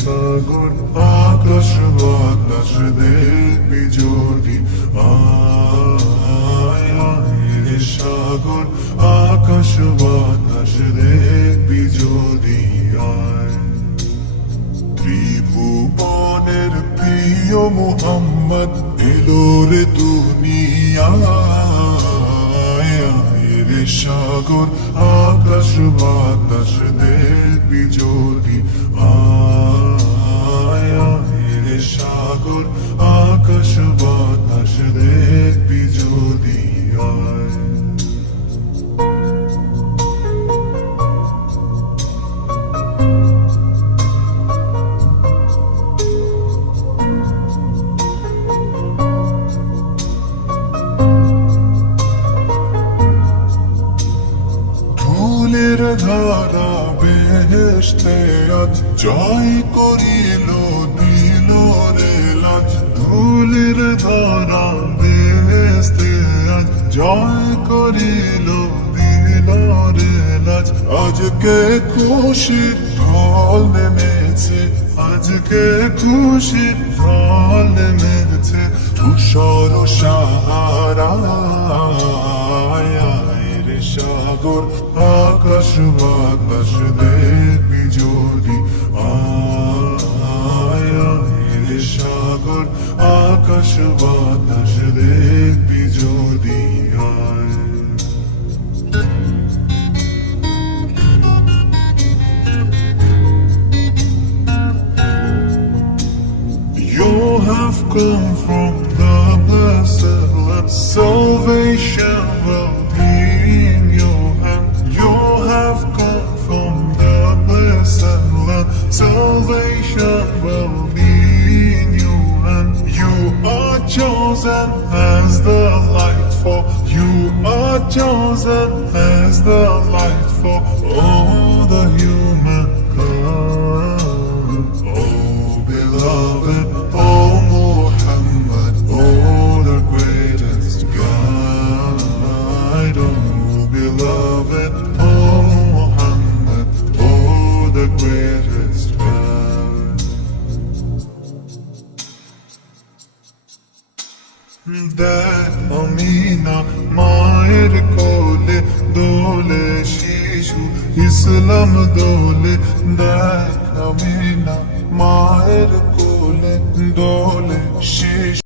সাগর আকাশ বাতাস দেখবি যদি আয় আয় রে সাগর আকাশ বাতাস দেখবি যদি আয় ত্রিভুবনের প্রিয় মুহাম্মদ এলো রে দুনিয়ায় রে সাগর আকাশ বাতাস দেখবি যদি আয় রে সাগর আকাশ বাতাস দেখবি যদি আয় ধারা বেহেশতে আজ জয় করিল দিল রে লাজ ধুলির ধারা বেহেশতে আজ জয় করিল দিল রে লাজ আজকে খুশির ঢল নেমেছে আজকে খুশির ঢল নেমেছে ধূসর সাহারা সাগর আকাশ বাতাস দেখবি যদি আয় রে সাগর আকাশ বাতাস দেখবি যদি আয় You have come from the blessed land, salvation will be in your hand. You have come from the blessed land, salvation will be in your hand. You are chosen as the light for, you are chosen as the light for all the humankind. Oh beloved, oh Muhammad, oh the greatest guide. Oh beloved, oh Muhammad, oh the greatest guide. That Amina মায়ের কোলে দোলে শিশু ইসলাম দোলে দেখ আমিনা মায়ের কোলে দোলে শিশু